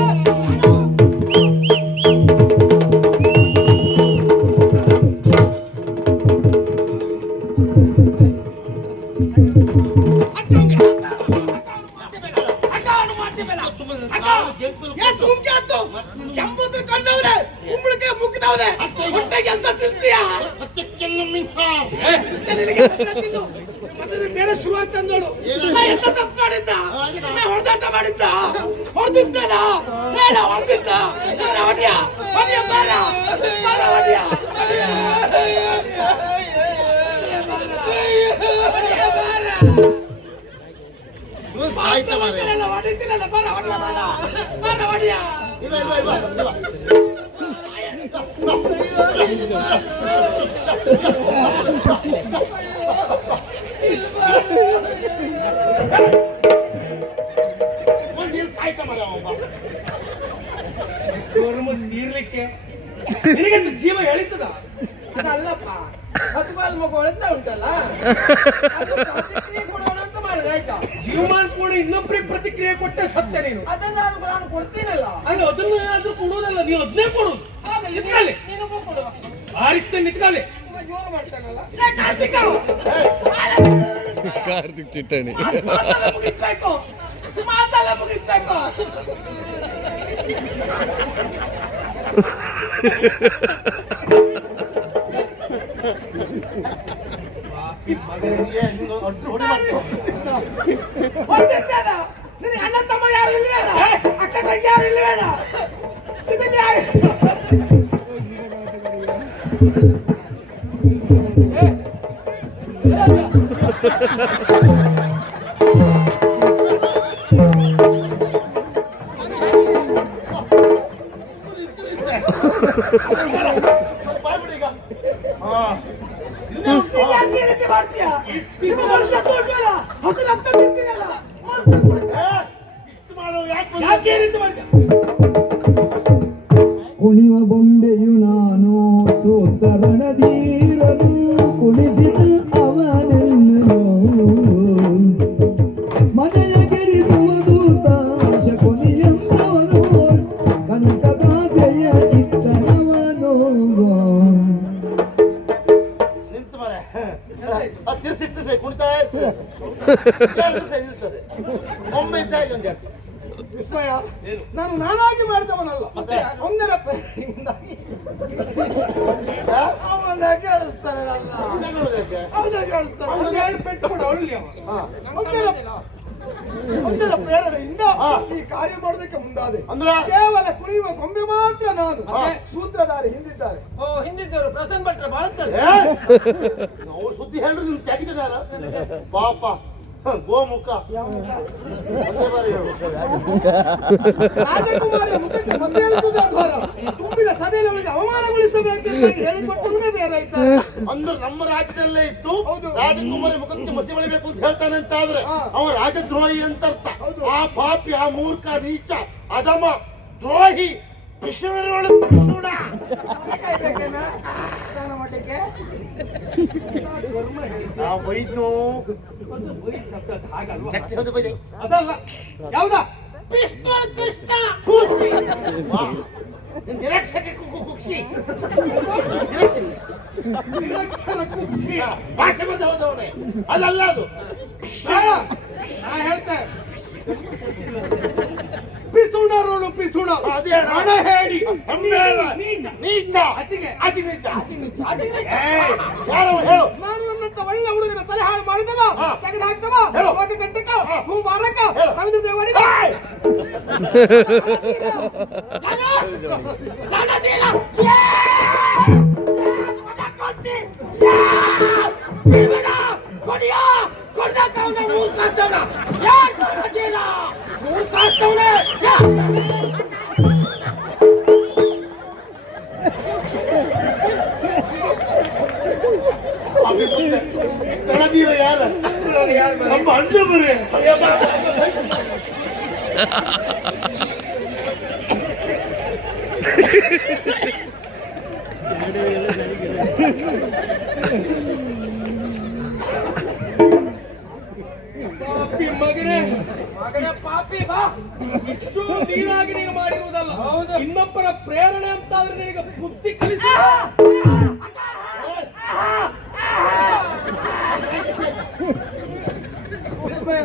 ಹೊಟ್ಟೆಗೆ ಅಂತ ತಿಂತೀಯಾ? ಬೇರೆ ಶುರು ಆಗ್ತದೆ ನೋಡು. ಎಂತ ತಪ್ಪು ಮಾಡಿದ್ದ? ಹೊಡೆದಾಟ ಮಾಡಿದ್ದ? ಹೊಡೆದಿದ್ದಲ್ಲ? ಹೊಡೆದಿದ್ದ ಹೊಡಿಯ ಹೊಡಿಯ ಬಾರ ಹೊಡಿಯ ಸಾಯ್ತ ಮಾರೆ. ಹೊಡಿತೀನಲ್ಲ ಬರ ಹೊಡಿಯ ಬಾರ ಹೊಡಿಯ. ಇಲ್ವಾ. ಸಾಯ್ತ ಮಾರ ನೀರ್ಲಿಕ್ಕೆ ನಿನಗಂತ ಜೀವ ಎಳಿತದ? ಅದಲ್ಲಪ್ಪ, ಹಸುವಾದ ಮಗು ಎಳ್ತಾ ಉಂಟಲ್ಲ, ಅದು ಪ್ರತಿಕ್ರಿಯೆ ಕೊಡೋಣ ಅಂತ ಮಾಡಿದ. ಆಯ್ತಾ? ಜೀವಮಾನ ಕೂಡ ಇನ್ನೊಬ್ಬರಿಗೆ ಪ್ರತಿಕ್ರಿಯೆ ಕೊಟ್ಟೆ ಸತ್ಯ. ನೀನು ಅದನ್ನ ನಾನು ಕೊಡ್ತೀನಲ್ಲ, ಅದನ್ನ ಕೊಡುವುದಲ್ಲ, ನೀವು ಅದನ್ನೇ ಕೊಡುದು. ನಿತ್ಕಾಲೆ ಆರಿಸ್ತೇನೆ, ನಿತ್ಕಾಲೆ ಜೋರು ಮಾಡ್ತಾನಲ್ಲ ಕಾರ್ತಿಕ್ ಚಿಟ್ಟಣಿ. ಮುಗಿಸ್ಬೇಕು, ಮಾತೆಲ್ಲ ಮುಗಿಸ್ಬೇಕು. ನಿನಗೆ ಅಣ್ಣ ತಮ್ಮ ಯಾರು ಇಲ್ವೇನ? ಅಕ್ಕ ತಂಗಿ ಯಾರು ಇಲ್ವೇನ? ಕುಣಿವ ಬೊಂಬೆಯು ನಾನು ಸೋತರಣದೀರನು ಕುಣಿಸಿದ ಅವನನ್ನು ಮನೆಯ ಗೆರಿಸುವುದು ಸಾಶ ಕೊನೆಯಂತವನು ಕನಕದಾಸೆಯ ಇತ್ತನವನು. ನಿಂತು ಮಾರೆ. ಅದು ತಿರ್ಸಿಟ್ಟು ಸೈ ಕುಣಿತಾ ಇರ್ತದೆ. ನಿಲ್ತದೆ. ಒಮ್ಮೆ ಇದ್ದಾಗ ಒಂದು ಜಾತಿ ವಿಸ್ಮಯ, ನಾನು ನಾನಾಗಿ ಮಾಡಿದವನಲ್ಲ. ಒಂದರ ಪ್ರೇರಣೆಯಿಂದಾಗಿ ಅವನ ಕೇಳಿಸ್ತಾನೆ. ಅವನ ಕೇಳಿಸ್ತಾನೆ. ಒಂದರ ಪ್ರೇರಣೆಯಿಂದ ಈ ಕಾರ್ಯ ಮಾಡೋದಕ್ಕೆ ಮುಂದಾದೆ. ಕೇವಲ ಕುಣಿಯುವ ಗೊಂಬೆ ಮಾತ್ರ ನಾನು. ಸೂತ್ರಧಾರಿ ಹಿಂದಿದ್ದಾರೆ. ಓ, ಹಿಂದಿದ್ದವರು ಪ್ರಸನ್ನ ಭಟ್ರ ಬಾಳ್ತಾರೆ. ಅವ್ರು ಸುದ್ದಿ ಹೇಳಿದ್ರು ನೀವು ತೆಗಿದಾರ ಪಾಪ ಗೋಮುಖ ರಾಜಕುಮಾರಿಯ ಮುಖಕ್ಕೆ ಮಸೆಯಲ್ಪುದ ದ್ವಾರ ತುಂಬಿದ ಸಭೆಯಲ್ಲಿ ಅವರಿಗೆ ಅವಮಾನಗೊಳಿಸಬೇಕೆಂದು ಹೇಳಿಕೊಟ್ಟವನೇ ಬೇರೆ ಆಯ್ತಾರೆ. ಅಂದ್ರೆ ನಮ್ಮ ರಾಜ್ಯದಲ್ಲೇ ಇತ್ತು ರಾಜಕುಮಾರಿ ಮುಖಕ್ಕೆ ಮಸಿ ಬಳಿಬೇಕು ಅಂತ ಹೇಳ್ತಾನೆ ಅಂತ ಆದ್ರೆ ಅವ ರಾಜದ್ರೋಹಿ ಅಂತ ಅರ್ಥ. ಆ ಪಾಪಿ, ಆ ಮೂರ್ಖ, ನೀಚ, ಅಧಮ, ದ್ರೋಹಿ, ಅದಲ್ಲ ಯಾವ್ದ ಪಿಸ್ತೂಲ್ ಕೃಷ್ಣ. ನಿರೀಕ್ಷಕ್ಕೆ ಕುಕ್ಷಿ ನಿರಕ್ಷರ ಕುಕ್ಷಿ. ಭಾಷೆ ಬಂದ ಹೋದವನೇ ಅದಲ್ಲ ಅದು. ನಾ ಹೇಳ್ತೆ ಪಿಸುಣರೋಳು ಪಿಸುಣ ಅದೇ ಹಣ ಹೇಳಿ ನೀಚ ಆಚೆಗೆ. ಆಚೆ ನೀಚ ಏಯ್, ಯಾರು ಹೇಳು ನಾನು ನನ್ನಂತ ಒಳ್ಳೆ ಹುಡುಗನ ತಲೆ ಹಾಳು ಮಾಡಿದವ, ತೆಗೆದು ಹಾಕ್ತವ, ಹೇಳು. ಲೋಕ ಕಂಟಕ, ಹೂ ಮಾರಕ, ಹೇಳು. ರವೀಂದ್ರ ದೇವಾಡಿಗ. ಕಣದೀರ ಯಾರ ನಮ್ಮ ಅಣ್ಣ ಬರೇ ಪಾಪಿ ಮಗನೇ ಪಾಪಿ ಇಷ್ಟು ನೀರಾಗಿ ನೀನು ಮಾಡಿರುವುದಲ್ಲ. ಇನ್ನೊಬ್ಬರ ಪ್ರೇರಣೆ ಅಂತ ಆದ್ರೆ ನಿನಗೆ ಬುದ್ಧಿ ಕಲಿಸಿ. ವಿಸ್ಮಯ,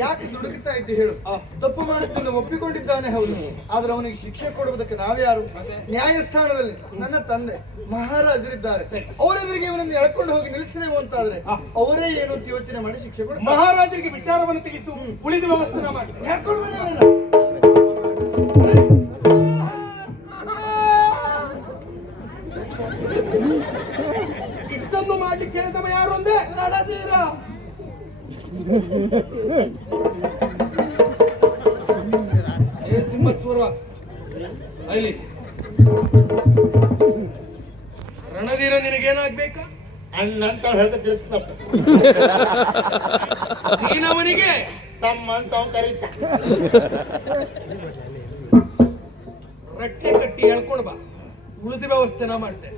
ಯಾಕೆ ದುಡುಕ್ತಾ ಇದ್ದೆ ಹೇಳು? ತಪ್ಪು ಮಾಡಿದ್ದನ್ನು ಒಪ್ಪಿಕೊಂಡಿದ್ದಾನೆ ಹೌದು, ಆದ್ರೆ ಅವನಿಗೆ ಶಿಕ್ಷೆ ಕೊಡುವುದಕ್ಕೆ ನಾವ್ಯಾರು? ನ್ಯಾಯಸ್ಥಾನದಲ್ಲಿ ನನ್ನ ತಂದೆ ಮಹಾರಾಜರಿದ್ದಾರೆ, ಅವರೆದುರಿಗೆ ಇವನನ್ನು ಎಳ್ಕೊಂಡು ಹೋಗಿ ನಿಲ್ಲಿಸಿದೆವು ಅಂತಾದ್ರೆ ಅವರೇ ಏನು ಅಂತ ಯೋಚನೆ ಮಾಡಿ ಶಿಕ್ಷೆ ಕೊಡ್ತಾರೆ. ಮಹಾರಾಜರಿಗೆ ವಿಚಾರವನ್ನು ತೆಗೆದು ಉಳಿದ ವ್ಯವಸ್ಥೆ ಮಾಡಿ ಇಷ್ಟನ್ನು ಮಾಡ್ಲಿಕ್ಕೆ ಹೇಳಿದವ ಯಾರು ಅಂದೆ? ರಣಧೀರ. ಏ ಸಿಂಹಸ್ವರ ಅಲ್ಲಿ ರಣಧೀರ ನಿನಗೇನಾಗ್ಬೇಕಾ? ಅಣ್ಣ ಅಂತ ಹೇಳ್ತಾ ತಿಳಿಸ್ತಪ್ಪ ನೀನವನಿಗೆ ತಮ್ಮ ಅಂತ ಅವ್ನು ಕರೀತ ರಟ್ಟೆ ಕಟ್ಟಿ ಹೇಳ್ಕೊಂಡು ಬಾ, ಉಳಿದ ವ್ಯವಸ್ಥೆ ನಾ ಮಾಡ್ತೇನೆ.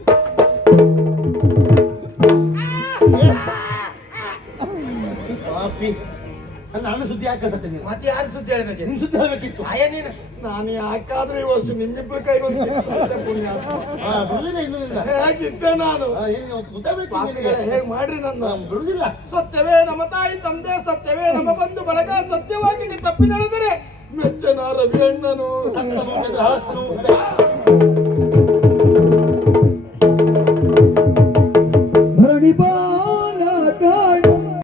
ಪಾಪಿ ನನ್ನ ಸುದ್ದಿ ಯಾಕೆ ನೀನು ಮತ್ತೆ ಯಾರು ಸುದ್ದಿ ಹೇಳ್ಬೇಕು? ನಿನ್ ಸುದ್ದಿ ಹೇಳ್ಬೇಕಿತ್ತು. ಸಾಯ ನೀನು. ನಾನು ಯಾಕಾದ್ರೆ ಈ ವರ್ಷ ನಿಮ್ಮಿಬ್ರು ಕೈಗೊಂದು ಪುಣ್ಯ. ಬಿಡುದಿಲ್ಲ ಇನ್ನೂ ಹೇಗಿದ್ದೆ ನಾನು? ಗೊತ್ತಾಗಬೇಕು ಹೇಗ್ ಮಾಡ್ರಿ ನನ್ನ? ಬಿಡುದಿಲ್ಲ. ಸತ್ಯವೇ ನಮ್ಮ ತಾಯಿ ತಂದೆ, ಸತ್ಯವೇ ನಮ್ಮ ಬಂಧು ಬಳಗ, ಸತ್ಯವಾಗಿ ತಪ್ಪಿ ನಡೆದರೆ ಮೆಚ್ಚನ ರವಿ ಅಣ್ಣನು. ಸತ್ತ ಮುಗಿದ್ರೆ ಹಾಸನು